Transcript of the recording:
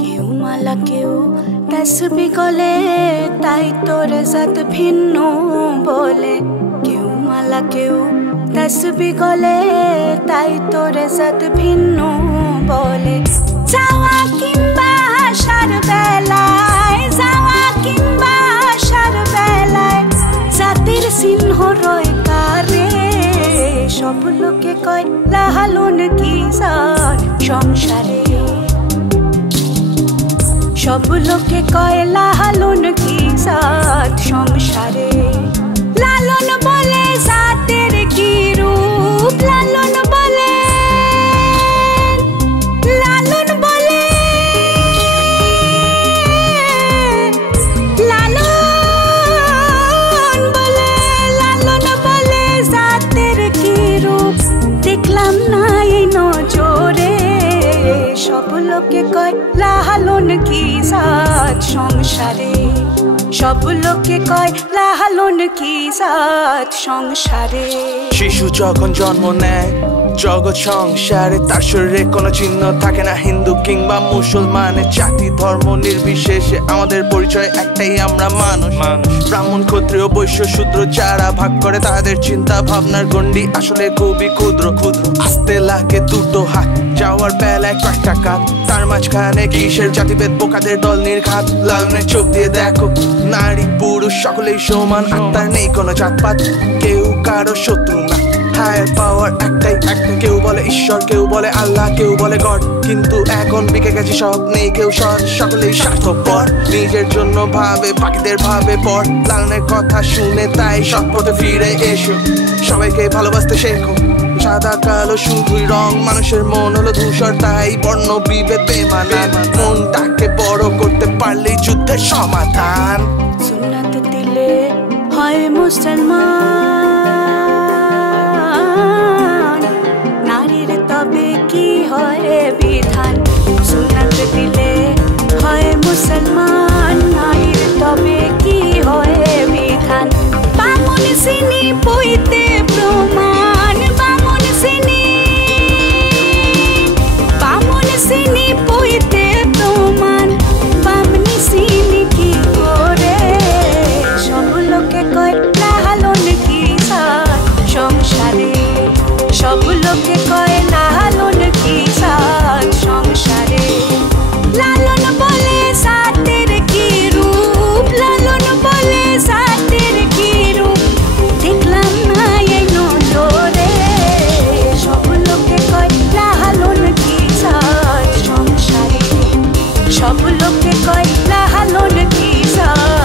কেউ মালা কেউ তসবি গলে, তাই তোর জাত ভিন্ন বলে। কেউ মালা কেউ তসবি গলে, তাই তোর জাত ভিন্ন বলে। যাওয়া কিংবা আসার বেলায়, যাওয়া কিংবা আসার বেলায় জাতির চিহ্ন রয় কারে। সব লোকে কয় লাহালুন কি জাত সংসারে, সব লোকে কয় লালন কি জাত সংসারে। লালন বলে জাতের কি রূপ, লালন বলে, লালন বলে, লালন বলে, লালন বলে জাতের কি রূপ দেখলাম না এই নজরে। সব লোকে কয় লালন কি জাত সংসারে, সব লোকে কয় লালন কি জাত সংসারে। শিশু যখন জন্ম নেয় জগৎ সংসারে, তার শরীরে কোনো চিহ্ন থাকে না হিন্দু কিংবা মুসলমানের। জাতি ধর্ম নির্বিশেষে আমাদের পরিচয় একটাই, আমরা মানুষ। ব্রাহ্মণ ক্ষত্রিয় বৈশ্য শূদ্র যারা ভাগ করে তাদের চিন্তা ভাবনার গণ্ডি আসলে খুবই ক্ষুদ্র ক্ষুদ্র। আসতে লাগে দুটো হাত, যাওয়ার বেলায় কয়েকটা কাত, তার মাঝখানে কিসের জাতিভেদ বোকাদের দল নির্ঘাত। লালনের চোখ দিয়ে দেখো নারী পুরুষ সকলেই সমান, আত্মার নেই কোনো জাতপাত, কেউ কারো শত্রু না। হায়ার পাওয়ার একটাই, কেউ বলে ঈশ্বর, কেউ বলে আল্লাহ, কেউ বলে গড। কিন্তু এখন বিকে গেছে সব, নেই কেউ সৎ, সকলেই স্বার্থপর। নিজের জন্য ভাবে বাকিদের ভাবে পর। লালনের কথা শুনে তাই সৎ পথে ফিরে এসো, সবাইকে ভালোবাসতে শেখো। সাদা কালো শুধুই রং, মানুষের মন হলো ধূসর, তাই বর্ণ বিভেদ বেমানান। মনটাকে বড় করতে পারলেই যুদ্ধের সমাধান। সুন্নাত দিলে হয় মুসলমান, নারীর তবে কি হয় বিধান। সুন্নাত দিলে হয় মুসলমান, নারীর তবে কি হয় বিধান। বামুন সিনি পইতে প্রমাণ, বামুন সিনি, বামুন সিনি পইতে প্রমাণ, বামনি সিনি কি করে। সব লোকে কয় লালন কি জাত সংসারে, সব লোকে কয় লালন কি জাত সংসারে। লালন বলে জাতের কি রূপ, লালন বলে জাতের কি রূপ দেখলাম না এই নজরে। সব লোকে কয় লালন কি জাত সংসারে, সব লোকে কয় লালন কি জাত